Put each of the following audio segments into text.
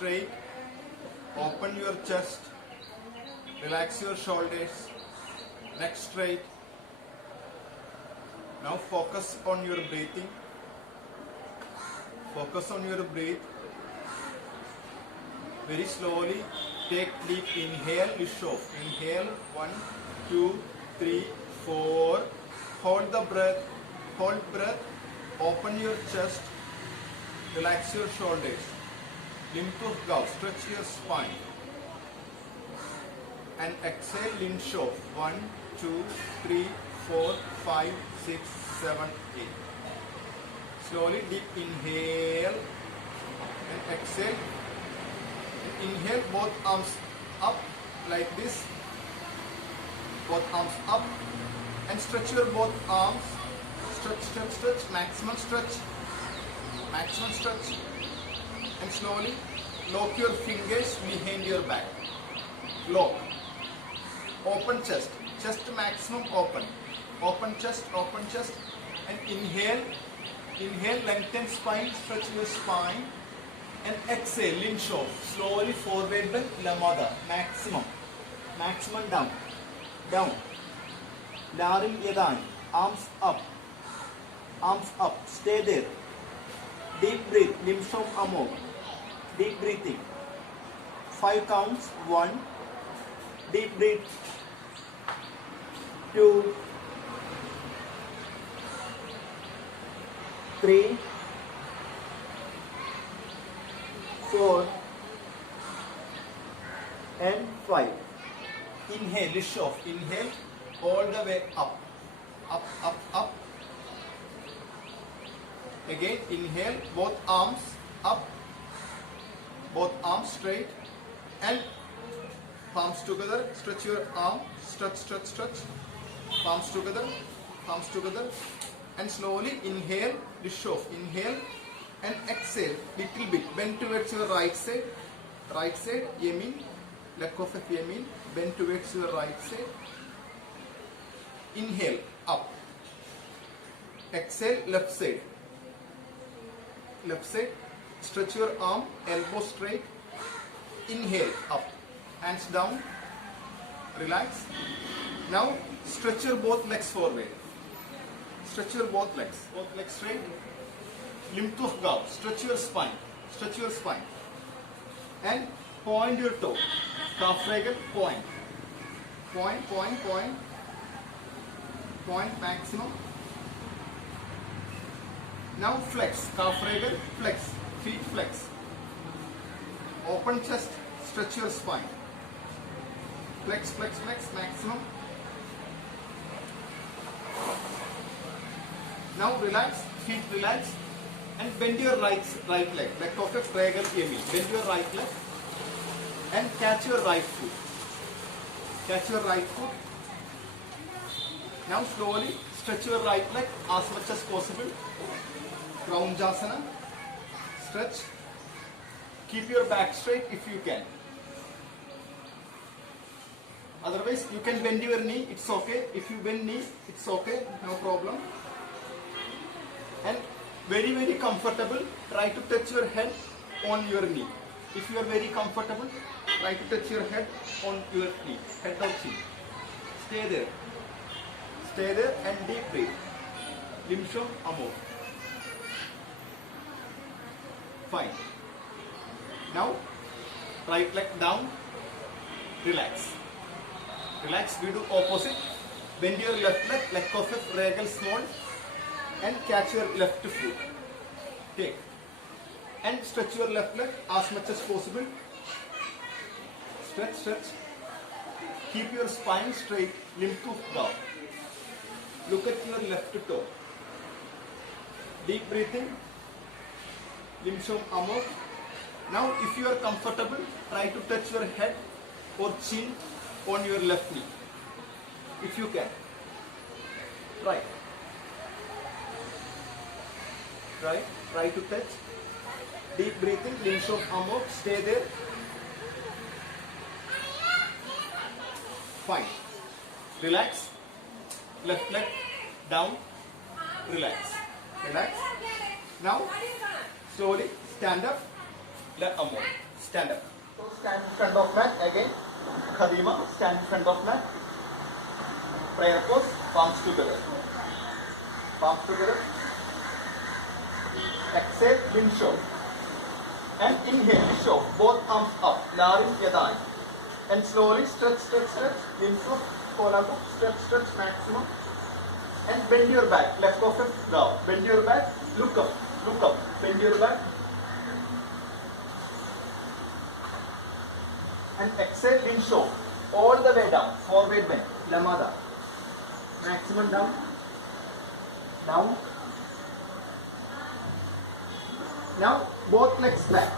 straight. Open your chest. Relax your shoulders. Neck straight. Now focus on your breathing. Focus on your breath. Very slowly take deep inhale, lift off. Inhale 1, 2, 3, 4. Hold the breath. Hold breath. Open your chest. Relax your shoulders. Limtu gav. Stretch your spine. And exhale, linch off. 1, 2, 3, 4, 5, 6, 7, 8. Slowly deep inhale and exhale. And inhale, both arms up like this. Both arms up. And stretch your both arms. Stretch, stretch, stretch. Maximum stretch. Maximum stretch. And slowly lock your fingers behind your back. Lock. Open chest. Chest maximum open. Open chest, open chest. And inhale. Inhale, lengthen spine, stretch your spine. And exhale, linch off. Slowly forward bend, lamada. Maximum. Maximum down. Down. Lowering yadani. Arms up. Arms up. Stay there. Deep breath. Limshom amog. Deep breathing. 5 counts. 1. Deep breath. 2. 3. 4. And 5. Inhale, lift off. Inhale all the way up. Up, up, up. Again, inhale, both arms up. Both arms straight. And palms together. Stretch your arm. Stretch, stretch, stretch. Palms together. Palms together. And slowly inhale, lift off. Inhale and exhale. Little bit. Bend towards your right side. Right side. Yamin. Leg of yamin. Bend towards your right side. Inhale. Up. Exhale. Left side. Left side. Stretch your arm. Elbow straight. Inhale. Up. Hands down. Relax. Now stretch your both legs forward. Stretch your both legs. Both legs straight. Limtuh gav. Stretch your spine. Stretch your spine. And point your toe. Calf regal. Point. Point, point, point. Point maximum. Now flex. Calf regal. Flex. Feet flex. Open chest. Stretch your spine. Flex, flex, flex. Maximum. Now relax, feet relax, and bend your right leg. Leg of a triangle yamin. Bend your right leg and catch your right foot. Catch your right foot. Now slowly stretch your right leg as much as possible. Crown Jasana. Stretch. Keep your back straight if you can. Otherwise, you can bend your knee. It's okay. If you bend knee, it's okay. No problem. And very, very comfortable, try to touch your head on your knee. If you are very comfortable, try to touch your head on your knee. Head or chin. Stay there. Stay there and deep breathe. Limsham amo. Fine. Now, right leg down. Relax. Relax. We do opposite. Bend your left leg. Leg of a regal small. And catch your left foot. Take. And stretch your left leg as much as possible. Stretch, stretch. Keep your spine straight. Limtu down. Look at your left toe. Deep breathing. Limshom amok. Now if you are comfortable, try to touch your head or chin on your left knee. If you can. Try. Try to touch. Deep breathing, Limshom amok, stay there. Fine. Relax. Left leg down. Relax. Relax. Now, slowly stand up. Leg amok. stand up. So stand in front of mat again. Khadima, stand in front of mat. Prayer pose, palms together. Palms together. Exhale, Linsho. And inhale, Linsho. Both arms up. Larim Yadai. And slowly stretch, stretch, stretch. Linsho. Kolaku. Stretch, stretch maximum. And bend your back. Left of it down. Bend your back. Look up. Look up. Bend your back. And exhale, Linsho. All the way down. Forward bend. Lamada. Maximum down. Down. Now both legs back.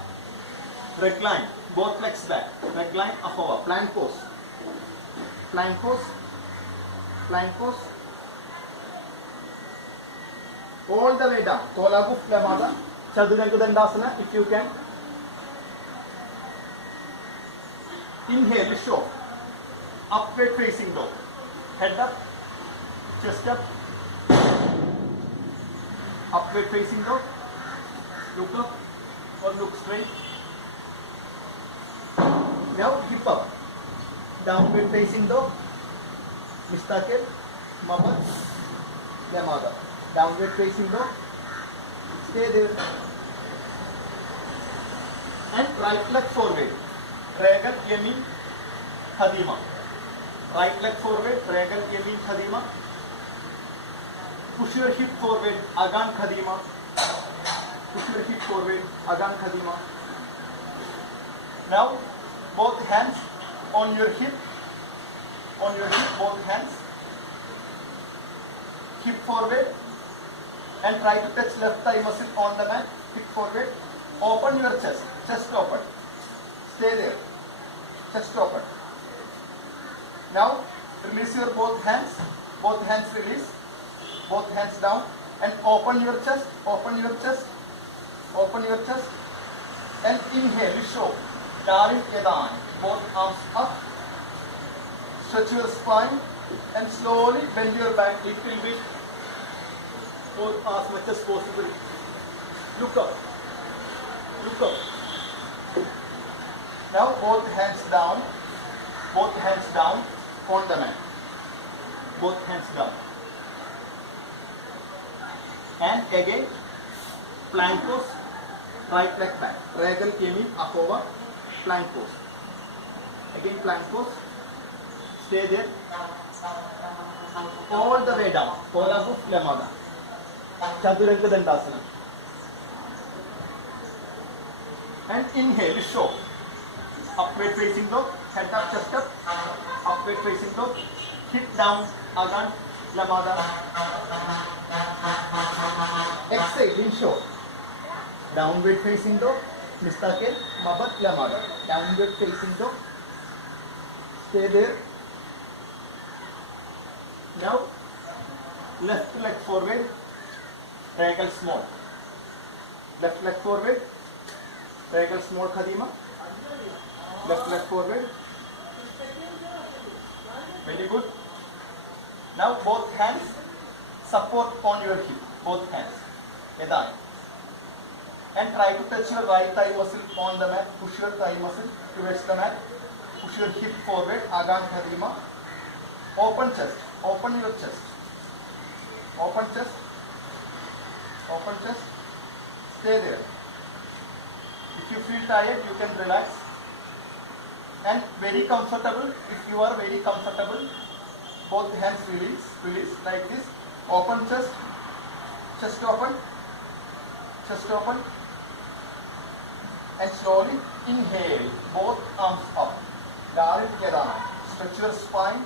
Recline. Both legs back. Recline Ahova. Plank pose. Plank pose. Plank pose. All the way down. Kolaguf Lamada. Chaduranga Dandasana if you can. Inhale, show. Upward facing dog. Head up. Chest up. Upward facing dog. Look up or look straight. Now hip up. Downward facing dog. Mistaqil. Mamat. Lamada. Downward facing dog. Stay there. And right leg forward. Regal Yamin Khadima. Right leg forward. Regal Yamin Khadima. Push your hip forward. Agan Khadima. Push your hip forward. Agan Khadima. Now both hands on your hip. On your hip, both hands. Hip forward. And try to touch left thigh muscle on the mat. Hip forward. Open your chest. Chest open. Stay there. Chest open. Now release your both hands. Both hands release. Both hands down. And open your chest. Open your chest. Open your chest. And inhale. Show. Darim Yadan. Both arms up. Stretch your spine. And slowly bend your back little bit. Or as much as possible. Look up. Look up. Now both hands down. Both hands down on the mat. Both hands down. And again, plank pose. Right leg back. Regal Yamin Ahova. Plank pose. Again plank pose. Stay there. All the way down. Kolaguf Lamada. Chaduranga Dandasana. And inhale, show. Upward facing dog. Head up, chest up. Upward facing dog. Hip down. Agan Lamada. Exhale, show. Downward facing dog. Mistaqil. Mabat Lamada. Downward facing dog. Stay there. Now left leg forward. Regal small. Left leg forward. Regal small Khadima. Left leg forward. Very good. Now both hands support on your hip. Both hands. Yadai. And try to touch your right thigh muscle on the mat. Push your thigh muscle towards the mat. Push your hip forward. Agan Khadima. Open chest. Open your chest. Open chest. Open chest. Stay there. If you feel tired, you can relax. And very comfortable. If you are very comfortable, both hands release. Release like this. Open chest. Chest open. Chest open. And slowly inhale. Both arms up. Darit Kedana. Stretch your spine.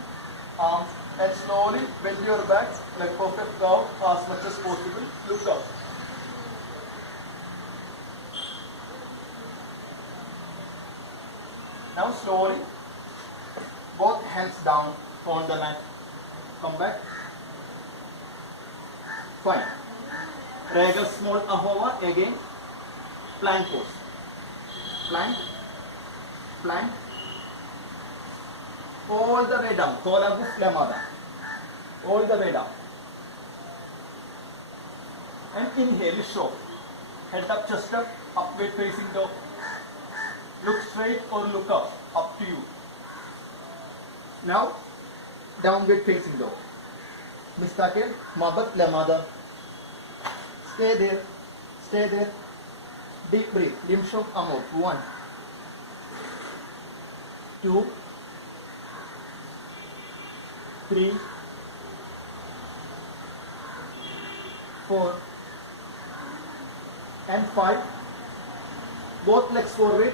Arms. And slowly bend your back. Like perfect curve as much as possible. Look up. Now slowly, both hands down on the mat. Come back. Fine. Regal small Ahova again. Plank pose. Plank. Plank. All the way down. Kolaguf Lamada. All the way down. And inhale, show. Head up, chest up. Upward facing dog. Look straight or look up to you. Now, downward facing dog. Mustaqil, Mabat Lamada. Stay there. Stay there. Deep breath. Limshok Amok. 1, 2, 3, 4, and 5. Both legs forward.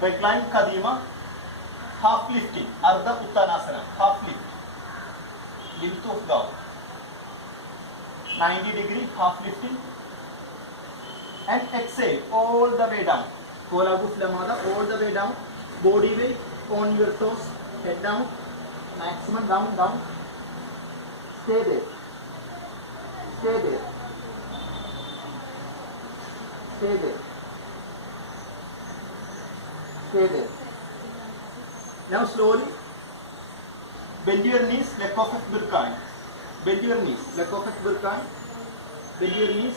Recline Kadima. Half lifting. Ardha Uttanasana. Half lift. Lift of down. 90-degree half lifting. And exhale all the way down. Kolaguf Lamada all the way down. Body weight on your toes. Head down. Maximum down, down. Stay there. Stay there. Stay there. Stay there. Now slowly bend your knees, leg of Burkan. Bend your knees, leg of Burkan. Bend your knees.